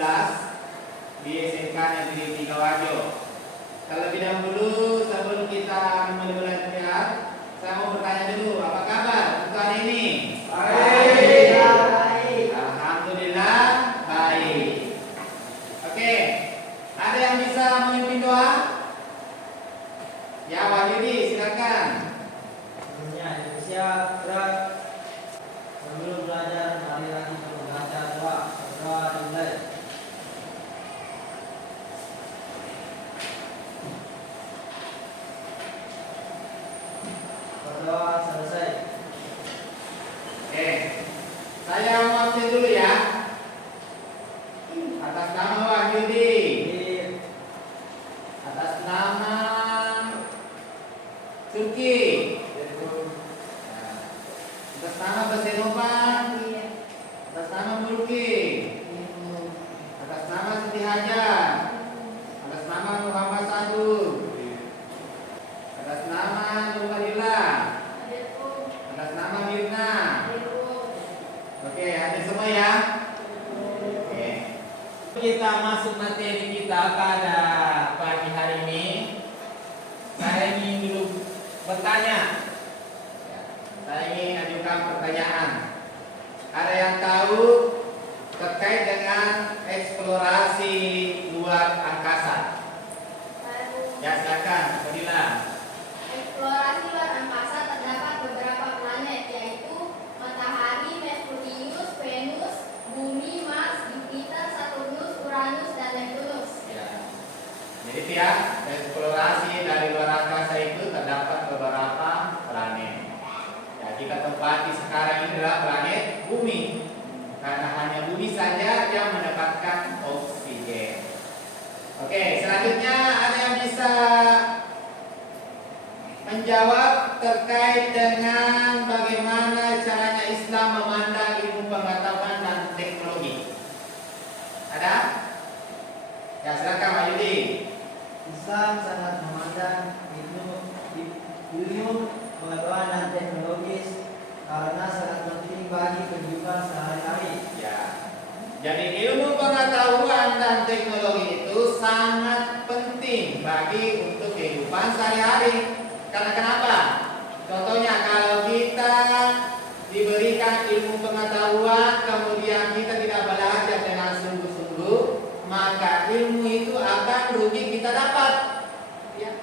di SMK Negeri Tigawajo. Terlebih dahulu sebelum kita mulai belajar, saya mau bertanya dulu, apa kabar untuk hari ini? Baik. Alhamdulillah baik. Oke, ada yang bisa memimpin doa? Ya, Wahyudi, silakan. Sebelumnya siap berat. Sebelum belajar, mari kita membaca doa. Doa dimulai. Berdoa selesai. Oke, saya mau absen dulu ya. Atas nama Wahyudi, atas nama Suki, atas nama Basenovan, atas nama Mulki, atas nama Siti Hajar, atas nama Muhammad Sadu, atas nama Numadillah, atas nama Mirna. Oke, ada semua ya. Oke, kita masuk materi kita pada pagi hari ini. Saya ingin dulu bertanya. Saya ingin ajukan pertanyaan. Ada yang tahu terkait dengan eksplorasi luar angkasa? Ya, silakan, Fadila. Eksplorasi luar angkasa terdapat beberapa planet, yaitu Matahari, Merkurius, Venus, Bumi, Mars, Jupiter, Saturnus, Uranus, dan Neptunus. Ya. Jadi ya, eksplorasi dari luar angkasa itu terdapat beberapa planet. Ya, kita tempati sekarang ini adalah planet Bumi, karena hanya Bumi saja yang mendapatkan oksigen. Oke, selanjutnya ada yang bisa menjawab terkait dengan bagaimana caranya Islam memandang ilmu pengetahuan dan teknologi. Ada? Ya, silakan Pak Yudi. Islam sangat memandang ilmu pengetahuan dan teknologis karena sangat penting bagi kehidupan sehari-hari. Ya. Jadi ilmu pengetahuan dan teknologi itu sangat penting bagi untuk kehidupan sehari-hari. Karena kenapa? Contohnya kalau kita diberikan ilmu pengetahuan kemudian kita tidak belajar dengan sungguh-sungguh, maka ilmu itu akan rugi kita dapat. Ya.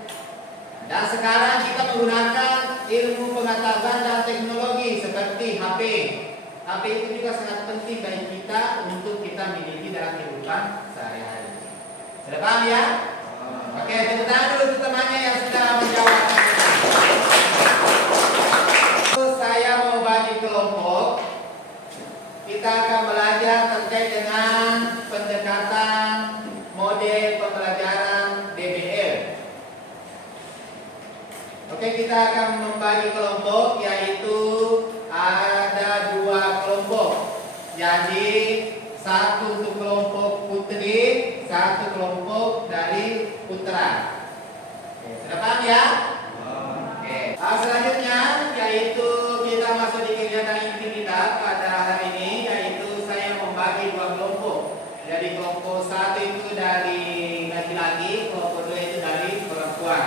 Dan sekarang kita menggunakan ilmu pengetahuan dan teknologi seperti HP. HP itu juga sangat penting bagi kita untuk kita miliki dalam kehidupan sehari-hari. Sudah paham ya? Oke, tepuk tangan dulu untuk temannya yang sudah menjawab. Saya mau bagi kelompok. Kita akan belajar terkait dengan pendekatan model pembelajaran DBL. Oke, kita akan membagi kelompok, yaitu ada 2 kelompok. Jadi satu untuk kelompok putri, satu kelompok dari putra. Oke, sudah paham ya? Oke. Selanjutnya yaitu kita masuk di kegiatan inti kita pada hari ini, yaitu saya membagi 2 kelompok. Jadi kelompok 1 itu dari laki-laki, kelompok 2 itu dari perempuan.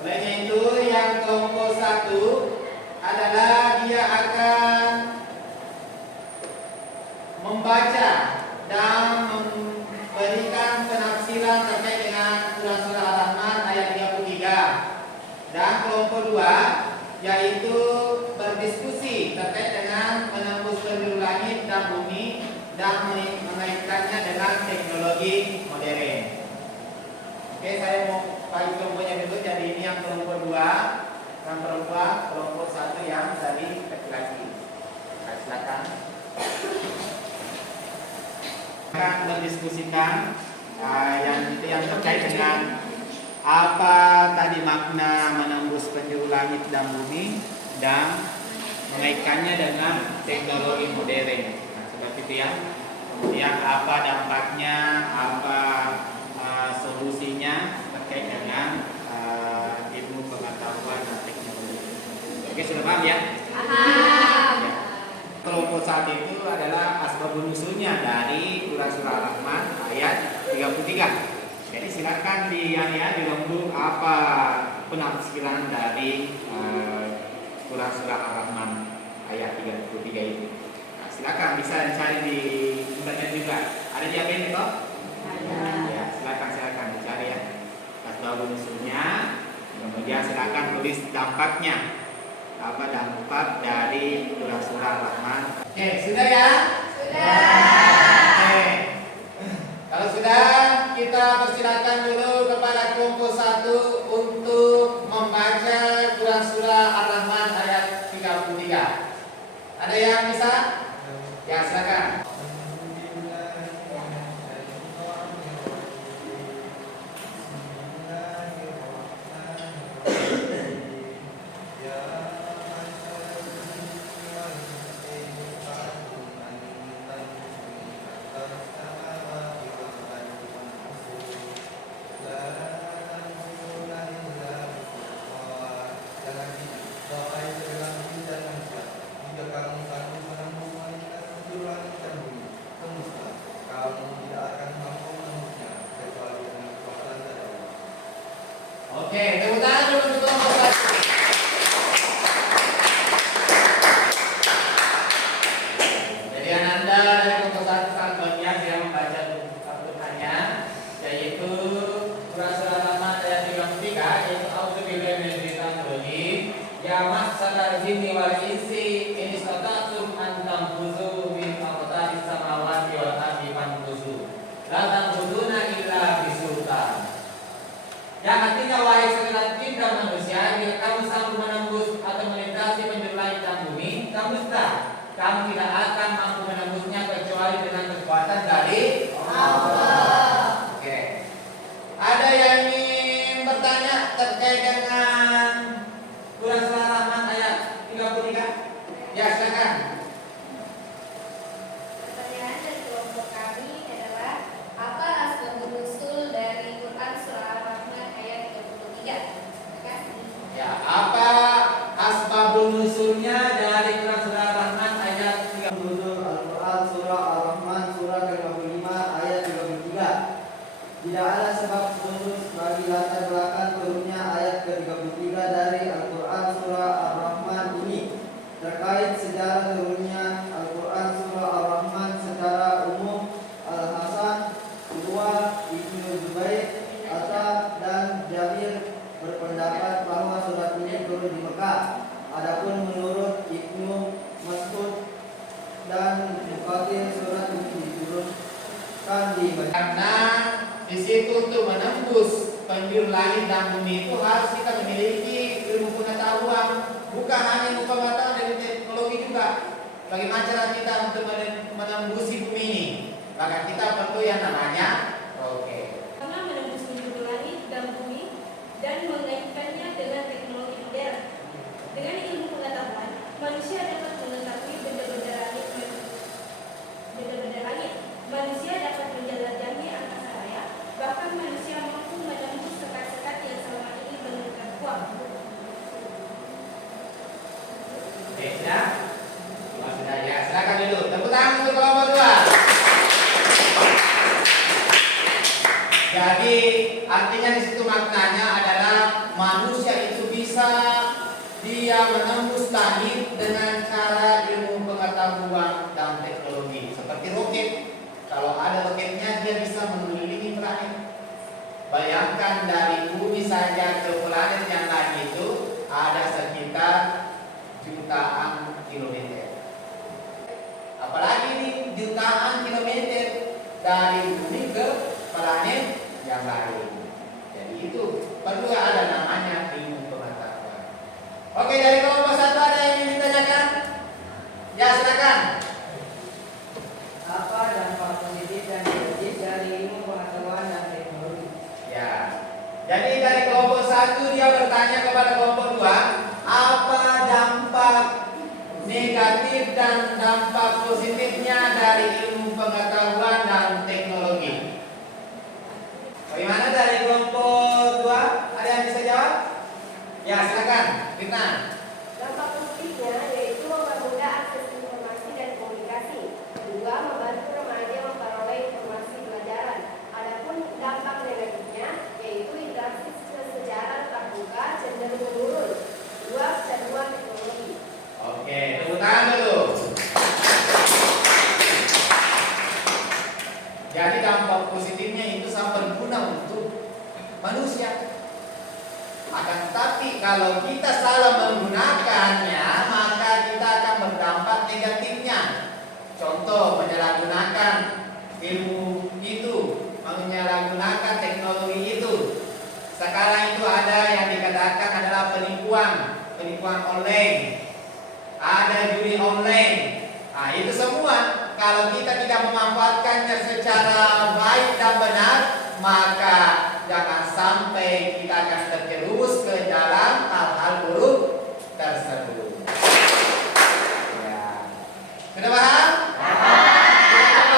Olehnya itu yang kelompok 1 adalah dia akan membaca dan memberikan penafsiran terkait dengan surah Al-Rahman ayat 33. Dan kelompok 2 yaitu berdiskusi terkait dengan menembus penjuru langit dan bumi dan mengaitkannya dengan teknologi modern. Oke, saya mau bagi kelompoknya dulu. Jadi ini yang kelompok 2, yang perempuan, kelompok 1 yang dari laki-laki. Silakan. Akan mendiskusikan yang terkait dengan apa tadi makna menembus penjuru langit dan bumi dan mengaitkannya dengan teknologi modern. Nah, seperti itu ya. Kemudian apa dampaknya, apa solusinya terkait dengan ilmu pengetahuan dan teknologi. Oke, sudah paham ya? Paham. Ya. Kelompok 1 itu adalah asbabun nusulnya dari surah Al-Rahman silakan dirundung apa penafsiran dari surah Ar-Rahman ayat 33 itu. Nah, silakan bisa dicari di internet juga. Ada di HP ini toh? Ada. Ya, silakan dicari ya. Asbabun nusulnya. Kemudian silakan tulis dampaknya. Apa dampak dari surah Ar-Rahman? Oke, sudah ya? Oke. Kalau sudah, kita persilakan dulu kepada kelompok 1 untuk membaca Quran surah Ar-Rahman ayat 33. Ada yang bisa? Ya, silakan. Oke, tepuk tangan dulu untuk kelompok 1. Jadi Ananda dari kelompok 1 sangat banyak yang membaca Al-Qur'annya, yaitu surah Ar-Rahman ayat 33, yaitu A'udzubillahi minasyaitonir rajim. Ya ma'syaral jinni wal insi in istata'tum an tanfuzu min aqtaris samawati wal ardi fanfuzu. La tanfuzuna illa bisultan. Yang artinya wahai segenap jin dan manusia, jika kamu sanggup menembus atau melintasi penjuru langit dan bumi, tembuslah. Kamu tidak akan mampu menembusnya kecuali dengan kekuatan dari Allah. Oke. Ada yang ingin bertanya terkait dengan surah Ar-Rahman ayat 33? Ya, silakan. Pertanyaan dari kelompok kami adalah apa asbabun nuzul dari Quran surah Ar-Rahman ayat 33? Terima kasih. Ya, apa asbabun nuzulnya dari Quran surah Ar-Rahman ayat 33? Nuzul Al-Quran surah Ar-Rahman surah ke-55 ayat 33. Tidak ada sebab khusus bagi latar belakang turunnya ayat ke-33 dari Al-Quran surah Ar-Rahman ini. Terkait sejarah turunnya Al-Quran surah Ar-Rahman secara umum, Al-Hasan, Urwah, Ibnu Zubair, Atta, dan Jabir berpendapat bahwa surat ini turun di Mekah. Adapun menurut Ibnu Mas'ud dan Muqatil, surat ini diturunkan di Madinah. Karena di situ untuk menembus penjuru langit dan bumi itu harus kita memiliki ilmu pengetahuan, bukan hanya ilmu pengetahuan dari teknologi juga. Bagaimana cara kita untuk menembusi bumi ini? Maka kita perlu yang namanya roket. Karena menembus penjuru langit dan bumi dan mengaitkannya dengan teknologi modern. Dengan ilmu pengetahuan, manusia dapat mengetahui benda-benda langit. Manusia dapat menjelajahi angkasa raya, bahkan manusia mampu menembus sekat-sekat yang selama ini mengikat kuat. Oke, sudah? Sudah ya, silakan dulu. Tepuk tangan untuk kelompok 2. Jadi artinya di situ maknanya adalah manusia itu bisa dia menembus langit dengan cara ilmu pengetahuan dan teknologi seperti roket. Kalau ada roketnya dia bisa mengelilingi planet. Bayangkan dari bumi saja ke planet yang lain itu ada sekitar jutaan kilometer. Apalagi ini jutaan kilometer dari bumi ke planet yang lain. Jadi itu perlu ada namanya ilmu pengetahuan. Oke, dari kelompok 1 ada yang ingin ditanyakan? Ya, silakan. Apa dampak positif dan negatif dari ilmu pengetahuan dan teknologi? Ya. Jadi dari kelompok 1 dia bertanya kepada kelompok 2, apa dampak negatif dan dampak positifnya dari ilmu pengetahuan dan teknologi? Bagaimana dari kelompok 2? Ada yang bisa jawab? Ya, silakan. Fitna. Dampak positifnya yaitu mempermudah akses informasi dan komunikasi. Kedua, membantu remaja memperoleh informasi pelajaran. Adapun dampak negatifnya turun-menurun. 2. Kecanduan teknologi. Oke, tepuk tangan dulu. Jadi dampak positifnya itu sangat berguna untuk manusia. Akan tetapi kalau kita salah menggunakannya, maka kita akan berdampak negatifnya. Contoh, menyalahgunakan ilmu itu, menyalahgunakan teknologi itu. Sekarang itu ada yang dikatakan adalah penipuan online. Ada judi online. Nah, itu semua kalau kita tidak memanfaatkannya secara baik dan benar, maka jangan sampai kita akan terjerumus ke dalam hal-hal buruk tersebut. Ya. Sudah paham?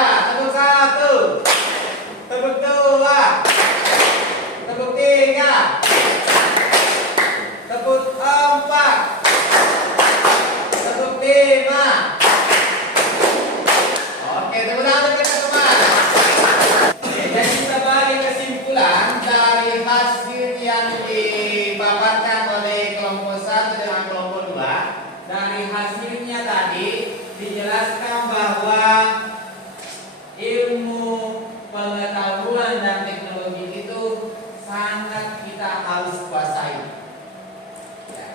Tepuk satu, tepuk dua, tepuk tiga, tepuk empat, tepuk lima. Oke, tepuk tangan untuk kita semua. Oke, jadi sebagai kesimpulan dari hasil yang dipaparkan oleh kelompok 1 dengan kelompok 2, dari hasilnya tadi dijelaskan bahwa ilmu pengetahuan dan teknologi itu sangat kita harus kuasai. Ya,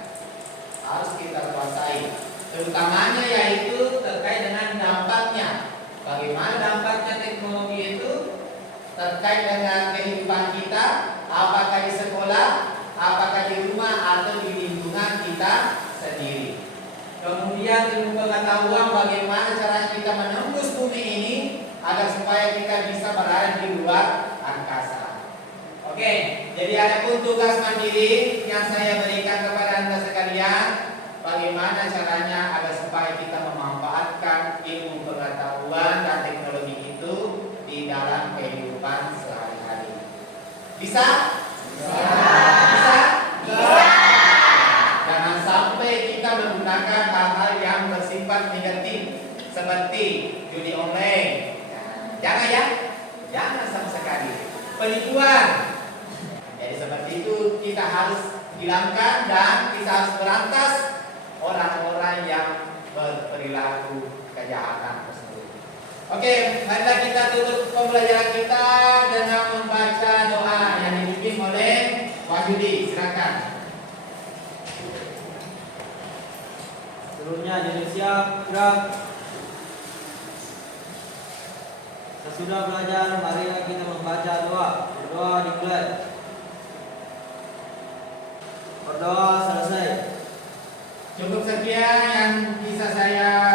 harus kita kuasai. Terutamanya yaitu terkait dengan dampaknya. Bagaimana dampaknya teknologi itu terkait dengan kehidupan kita, apakah di sekolah, apakah di rumah, atau di lingkungan kita sendiri. Kemudian ilmu pengetahuan, bagaimana cara kita menembus bumi ini agar supaya kita bisa berada di luar angkasa. Oke, jadi ada pun tugas mandiri yang saya berikan kepada Anda sekalian, bagaimana caranya agar supaya kita memanfaatkan ilmu pengetahuan dan teknologi itu di dalam kehidupan sehari-hari. Bisa? Bisa? Jangan sampai kita menggunakan hal-hal yang bersifat negatif seperti judi online. Jangan ya, jangan sama sekali. Penipuan. Jadi seperti itu kita harus hilangkan dan kita harus berantas orang-orang yang berperilaku kejahatan tersebut. Oke, marilah kita tutup pembelajaran kita dengan membaca doa yang dipimpin oleh Wahyudi. Silakan. Seluruhnya Indonesia gerak. Sesudah belajar, marilah kita membaca doa. Berdoa dimulai. Berdoa selesai. Cukup sekian yang bisa saya